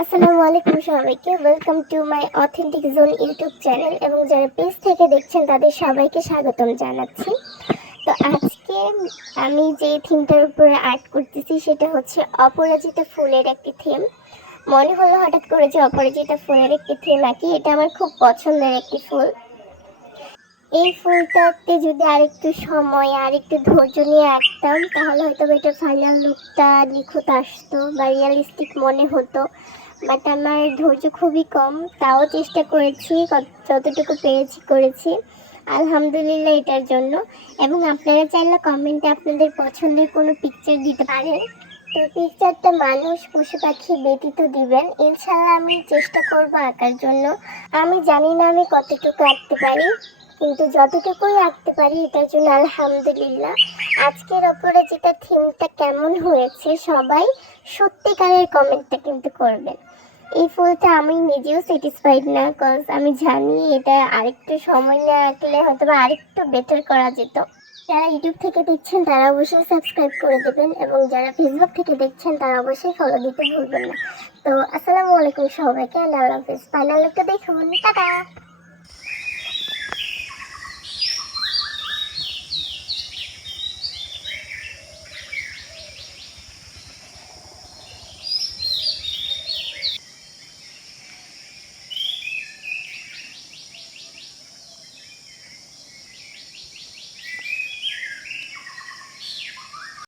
আসসালামু আলাইকুম সবাইকে, welcome to my authentic zone YouTube channel এবং যারা পেজ থেকে দেখছেন তাদের সবাইকে স্বাগতম জানাচ্ছি। তো আজকে আমি যে থিমটার উপরে আর্ট করতেছি সেটা হচ্ছে অপরাজিতা ফুলের একটি থিম। মনে হলো হঠাৎ করে যে অপরাজিতা ফুলের একটি থিম আঁকি। এটা আমার খুব পছন্দের একটি ফুল। এই ফুলটাতে যদি আরেকটু সময় আর একটু ধৈর্য নিয়ে আঁকতাম তাহলে হয়তো এটার ফাইনাল লুকটা নিখুঁত আসতো বা রিয়েলিস্টিক মনে হতো। বাট আমার ধৈর্য খুবই কম, তাও চেষ্টা করেছি, যতটুকু পেরেছি করেছি, আলহামদুলিল্লাহ এটার জন্য। এবং আপনারা চাইলে কমেন্টে আপনাদের পছন্দের কোনো পিকচার দিতে পারেন। তো পিকচারটা মানুষ পশু পাখি ব্যতীত দিবেন, ইনশাল্লাহ আমি চেষ্টা করব আঁকার জন্য। আমি জানি না আমি কতটুকু আঁকতে পারি, কিন্তু যতটুকুই আঁকতে পারি এটার জন্য আলহামদুলিল্লাহ। আজকের ওপরে যেটা থিমটা কেমন হয়েছে সবাই সত্যিকারের কমেন্টটা কিন্তু করবেন। এই ফুলটা আমি নিজেও স্যাটিসফাইড না, কজ আমি জানি এটা আরেকটু সময় নিয়ে আঁকলে হয়তো বা আরেকটু বেটার করা যেত। যারা ইউটিউব থেকে দেখছেন তারা অবশ্যই সাবস্ক্রাইব করে দেবেন এবং যারা ফেসবুক থেকে দেখছেন তারা অবশ্যই ফলো দিতে ভুলবেন না। তো আসসালামু আলাইকুম সবাইকে, আল্লাহ হাফেজ। ফাইনাল একটা দেখুন, টাটা।